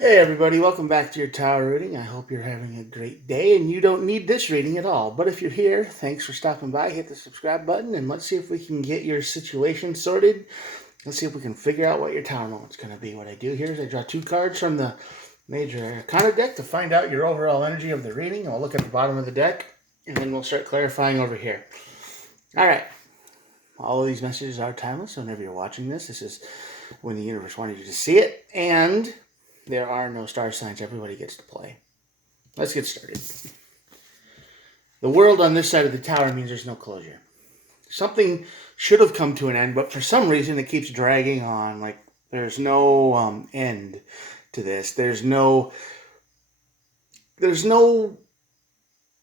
Hey everybody, welcome back to your tower reading. I hope you're having a great day and you don't need this reading at all. But if you're here, thanks for stopping by. Hit the subscribe button and let's see if we can get your situation sorted. Let's see if we can figure out what your tower moment's going to be. What I do here is I draw two cards from the Major Arcana deck to find out your overall energy of the reading. And we'll look at the bottom of the deck and then we'll start clarifying over here. All right. All of these messages are timeless. So whenever you're watching this, this is when the universe wanted you to see it. And there are no star signs. Everybody gets to play. Let's get started. The world on this side of the tower means there's no closure. Something should have come to an end, but for some reason it keeps dragging on. Like there's no end to this. There's no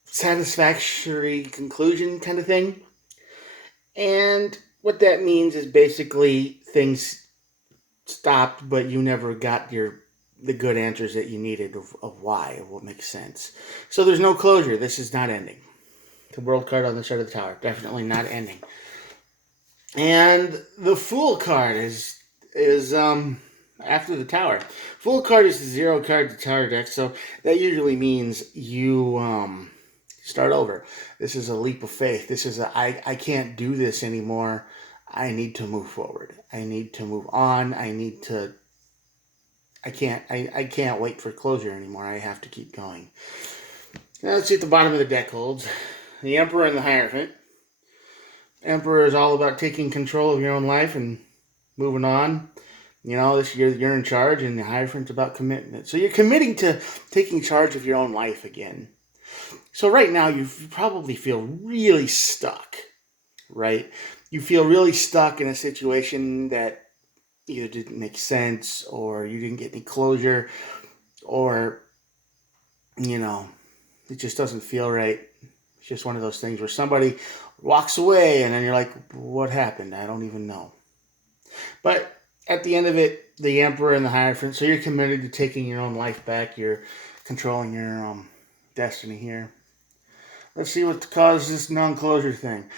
satisfactory conclusion kind of thing. And what that means is basically things stopped, but you never got the good answers that you needed of why, of what makes sense. So there's no closure. This is not ending. The world card on the side of the tower, definitely not ending. And the Fool card is after the tower. Fool card is the 0 card to tower deck, so that usually means you start over. This is a leap of faith. This is I can't do this anymore. I need to move forward. I need to move on. I can't wait for closure anymore. I have to keep going. Now let's see what the bottom of the deck holds. The Emperor and the Hierophant. Emperor is all about taking control of your own life and moving on. You know, this year you're in charge, and the Hierophant's about commitment. So you're committing to taking charge of your own life again. So right now you probably feel really stuck, right? You feel really stuck in a situation that either didn't make sense, or you didn't get any closure, or, you know, it just doesn't feel right. It's just one of those things where somebody walks away and then you're like, what happened? I don't even know. But at the end of it, the Emperor and the Hierophant, so you're committed to taking your own life back. You're controlling your destiny here. Let's see what caused this non-closure thing.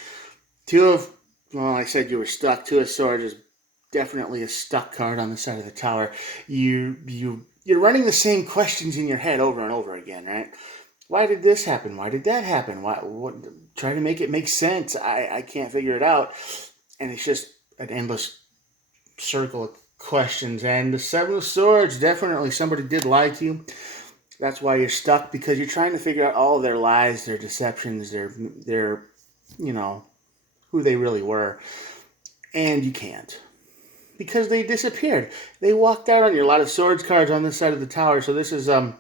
I said you were stuck. Two of Swords is definitely a stuck card on the side of the tower. You're running the same questions in your head over and over again, right? Why did this happen? Why did that happen? What? Try to make it make sense. I can't figure it out, and it's just an endless circle of questions. And the Seven of Swords, definitely somebody did lie to you. That's why you're stuck, because you're trying to figure out all of their lies, their deceptions, their who they really were, and you can't, because they disappeared. They walked out on you. A lot of Swords cards on this side of the tower. So this is a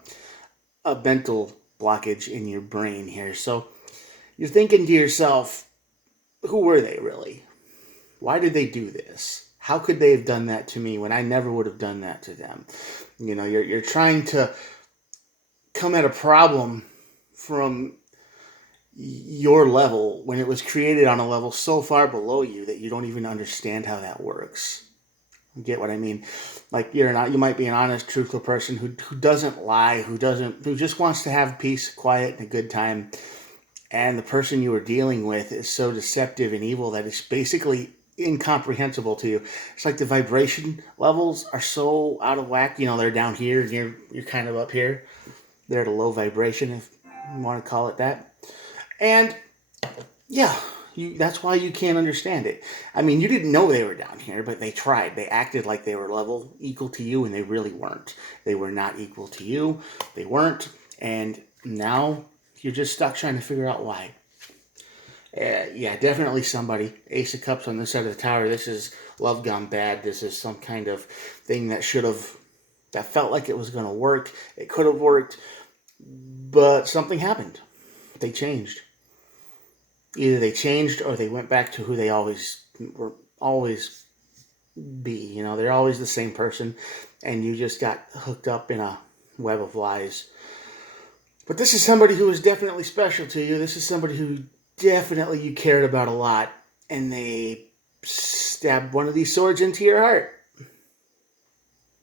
mental blockage in your brain here. So you're thinking to yourself, who were they really? Why did they do this? How could they have done that to me when I never would have done that to them? You know, you're trying to come at a problem from your level when it was created on a level so far below you that you don't even understand how that works. You get what I mean? Like you might be an honest, truthful person who doesn't lie, who just wants to have peace, quiet, and a good time. And the person you are dealing with is so deceptive and evil that it's basically incomprehensible to you. It's like the vibration levels are so out of whack. You know, they're down here and you're kind of up here. They're at a low vibration, if you want to call it that. And yeah, that's why you can't understand it. I mean, you didn't know they were down here, but they tried. They acted like they were level equal to you, and they really weren't. They were not equal to you. They weren't. And now you're just stuck trying to figure out why. Yeah, definitely somebody. Ace of Cups on this side of the tower. This is love gone bad. This is some kind of thing that felt like it was going to work. It could have worked, but something happened. They changed. Either they changed or they went back to who they always be. You know, they're always the same person, and you just got hooked up in a web of lies. But this is somebody who is definitely special to you. This is somebody who definitely you cared about a lot, and they stabbed one of these swords into your heart.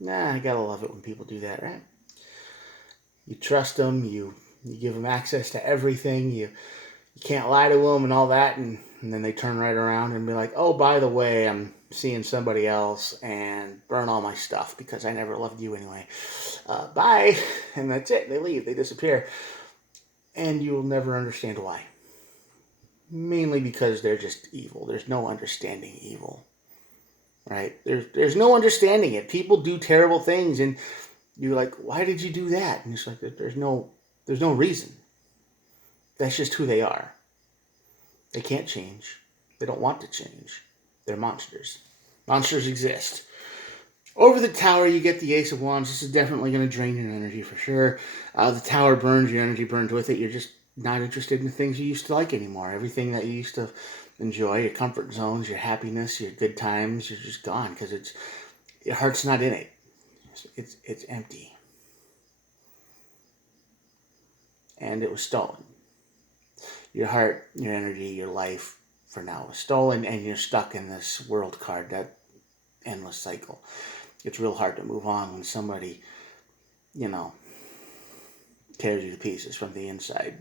I gotta love it when people do that, right? You trust them, you give them access to everything, you can't lie to them and all that, and And then they turn right around and be like, oh, by the way, I'm seeing somebody else, and burn all my stuff because I never loved you anyway. Bye. And that's it. They leave. They disappear. And you will never understand why. Mainly because they're just evil. There's no understanding evil. Right? There's no understanding it. People do terrible things, and you're like, why did you do that? And it's like, there's no reason. That's just who they are. They can't change. They don't want to change. They're monsters. Monsters exist. Over the tower, you get the Ace of Wands. This is definitely going to drain your energy for sure. The tower burns, your energy burns with it. You're just not interested in the things you used to like anymore. Everything that you used to enjoy, your comfort zones, your happiness, your good times, you're just gone because your heart's not in it. It's empty. And it was stolen. Your heart, your energy, your life for now is stolen, and you're stuck in this world card, that endless cycle. It's real hard to move on when somebody, tears you to pieces from the inside.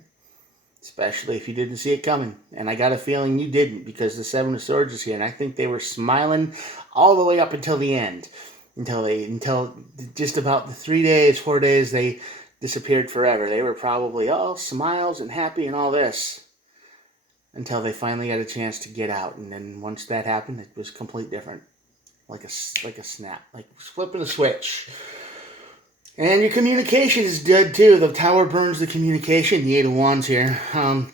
Especially if you didn't see it coming. And I got a feeling you didn't, because the Seven of Swords is here, and I think they were smiling all the way up until the end. Until just about the 3 days, 4 days, they disappeared forever. They were probably all smiles and happy and all this until they finally got a chance to get out. And then once that happened, it was completely different. Like a snap. Like flipping a switch. And your communication is dead too. The tower burns the communication. The Eight of Wands here.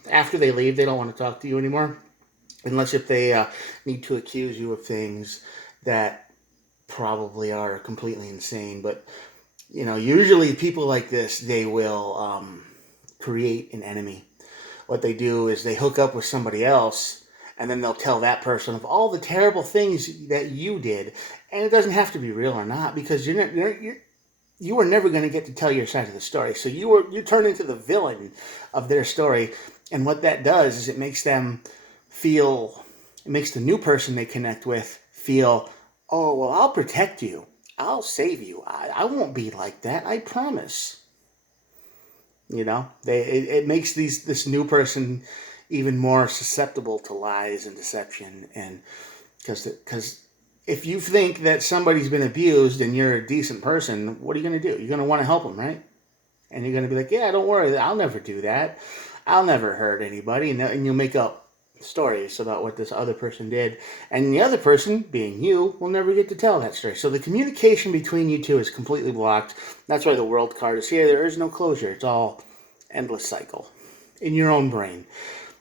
After they leave, they don't want to talk to you anymore. Unless if they need to accuse you of things that probably are completely insane. But, usually people like this, they will create an enemy. What they do is they hook up with somebody else, and then they'll tell that person of all the terrible things that you did. And it doesn't have to be real or not, because you are never going to get to tell your side of the story. So you turn into the villain of their story. And what that does is it makes the new person they connect with feel, oh, well, I'll protect you. I'll save you. I won't be like that. I promise. It makes this new person even more susceptible to lies and deception. And because if you think that somebody's been abused and you're a decent person, what are you going to do? You're going to want to help them, right? And you're going to be like, yeah, don't worry. I'll never do that. I'll never hurt anybody. And you'll make up stories about what this other person did. And the other person, being you, will never get to tell that story. So the communication between you two is completely blocked. That's why the World card is here. There is no closure. It's all endless cycle in your own brain.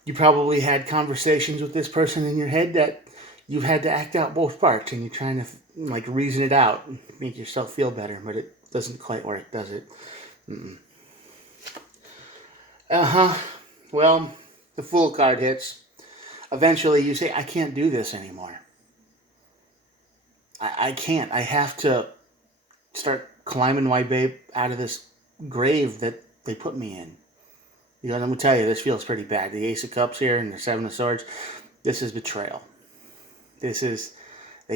You probably had conversations with this person in your head that you've had to act out both parts, and you're trying to reason it out and make yourself feel better, but it doesn't quite work, does it? Well, the Fool card hits. Eventually you say, I can't do this anymore. I can't. I have to start climbing my way out of this grave that they put me in. I'm going to tell you, this feels pretty bad. The Ace of Cups here and the Seven of Swords, this is betrayal. They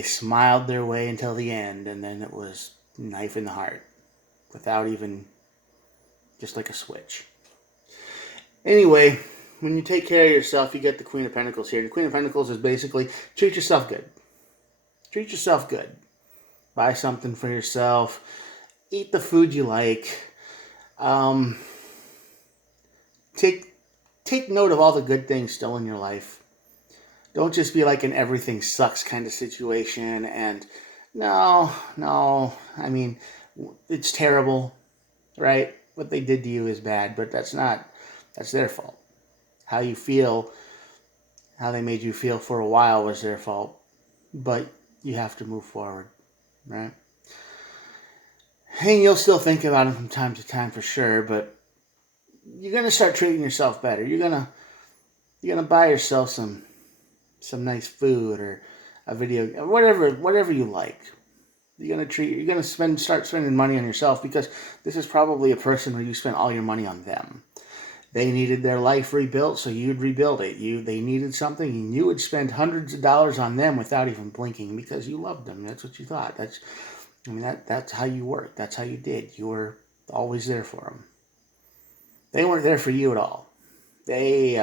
smiled their way until the end, and then it was knife in the heart. Without even, just like a switch. Anyway, when you take care of yourself, you get the Queen of Pentacles here. The Queen of Pentacles is basically, treat yourself good. Treat yourself good. Buy something for yourself. Eat the food you like. Take note of all the good things still in your life. Don't just be like an everything sucks kind of situation. And no, I mean, it's terrible, right? What they did to you is bad, but that's their fault. How you feel, how they made you feel for a while was their fault. But you have to move forward, right? And you'll still think about them from time to time for sure, but you're gonna start treating yourself better. You're gonna buy yourself some nice food or a video, whatever you like. You're gonna start spending money on yourself, because this is probably a person where you spend all your money on them. They needed their life rebuilt, so you'd rebuild it. They needed something, and you would spend hundreds of dollars on them without even blinking, because you loved them. That's what you thought. That's how you worked. That's how you did. You were always there for them. They weren't there for you at all. They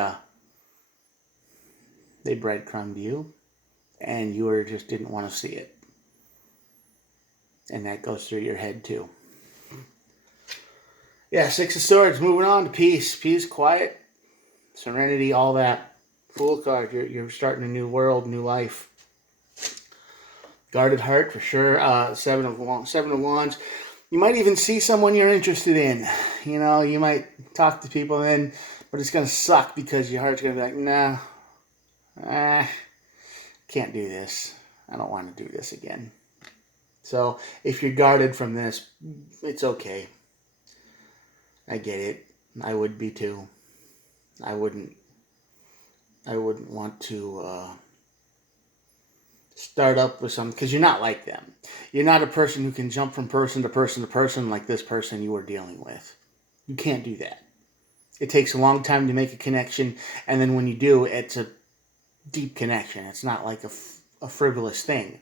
They breadcrumbed you, and you just didn't want to see it. And that goes through your head too. Yeah, Six of Swords. Moving on to peace. Peace, quiet, serenity, all that. Fool card. You're starting a new world, new life. Guarded heart for sure. Seven of Wands. You might even see someone you're interested in. You know, you might talk to people then, but it's gonna suck because your heart's gonna be like, nah, can't do this. I don't want to do this again. So if you're guarded from this, it's okay. I get it. I would be too. I wouldn't want to start up with something because you're not like them. You're not a person who can jump from person to person to person like this person you are dealing with. You can't do that. It takes a long time to make a connection, and then when you do, it's a deep connection. It's not like a frivolous thing.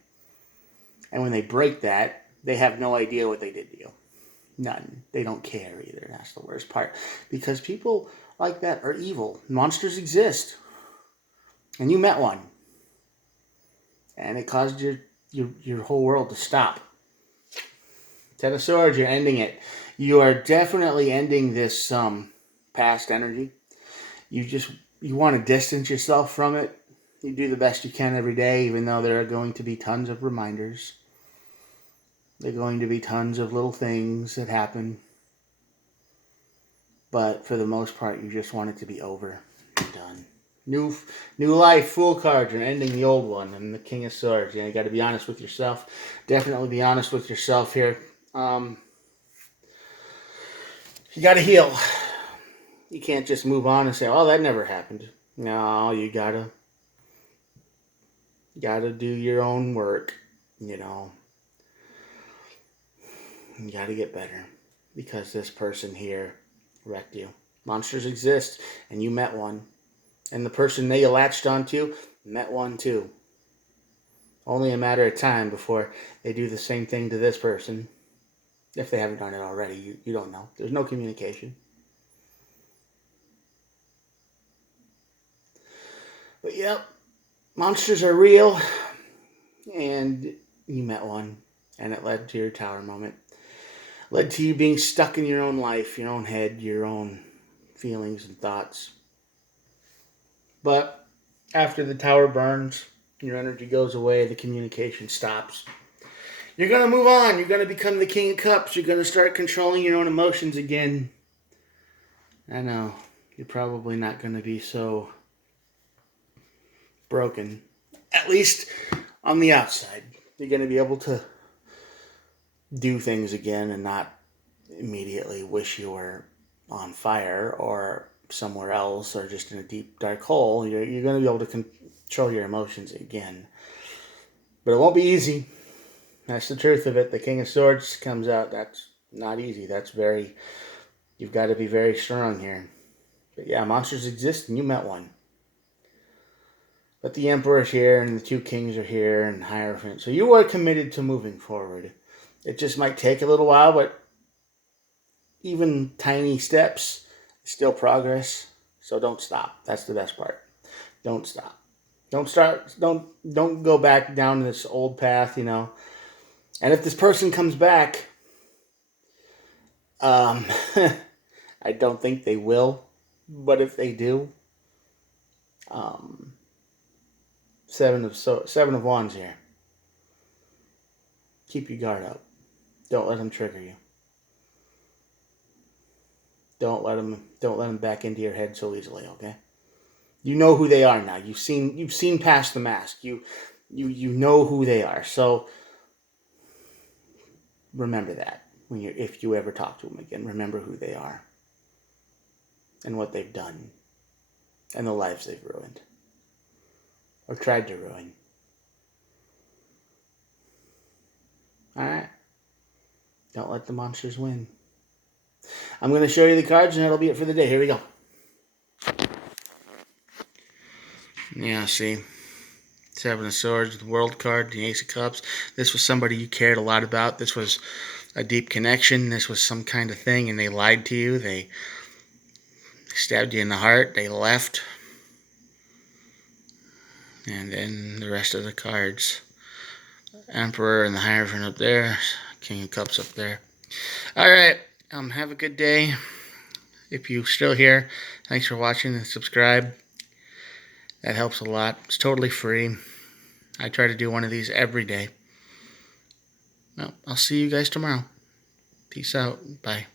And when they break that, they have no idea what they did to you. None. They don't care either. That's the worst part. Because people like that are evil. Monsters exist. And you met one. And it caused your whole world to stop. Ten of Swords, you're ending it. You are definitely ending this past energy. You want to distance yourself from it. You do the best you can every day, even though there are going to be tons of reminders. There are going to be tons of little things that happen. But for the most part, you just want it to be over and done. New life, Fool card. You're ending the old one. And the King of Swords. You got to be honest with yourself. Definitely be honest with yourself here. You got to heal. You can't just move on and say, oh, that never happened. No, you gotta do your own work, you know. You gotta get better because this person here wrecked you. Monsters exist, and you met one. And the person they latched onto met one too. Only a matter of time before they do the same thing to this person. If they haven't done it already, you don't know. There's no communication. But yep, monsters are real, and you met one, and it led to your tower moment. Led to you being stuck in your own life, your own head, your own feelings and thoughts. But after the tower burns, your energy goes away, the communication stops. You're going to move on. You're going to become the King of Cups. You're going to start controlling your own emotions again. I know. You're probably not going to be so broken. At least on the outside. You're going to be able to do things again and not immediately wish you were on fire or somewhere else or just in a deep dark hole. You're going to be able to control your emotions again. But it won't be easy. That's the truth of it. The King of Swords comes out. That's not easy. You've got to be very strong here. But yeah, monsters exist and you met one. But the Emperor's here and the two kings are here and Hierophant. So you are committed to moving forward. It just might take a little while, but even tiny steps is still progress. So don't stop. That's the best part. Don't stop. Don't go back down this old path, you know. And if this person comes back, I don't think they will. But if they do, Seven of Wands here. Keep your guard up. Don't let them trigger you. Don't let them back into your head so easily, okay? You know who they are now. You've seen past the mask. You know who they are. So remember that if you ever talk to them again. Remember who they are and what they've done and the lives they've ruined or tried to ruin. All right. Don't let the monsters win. I'm going to show you the cards, and that'll be it for the day. Here we go. Yeah, see. Seven of Swords, the World card, the Ace of Cups. This was somebody you cared a lot about. This was a deep connection. This was some kind of thing, and they lied to you. They stabbed you in the heart. They left. And then the rest of the cards. Emperor and the Hierophant up there. King of Cups up there. Alright, have a good day. If you're still here, thanks for watching and subscribe. That helps a lot. It's totally free. I try to do one of these every day. Well, I'll see you guys tomorrow. Peace out. Bye.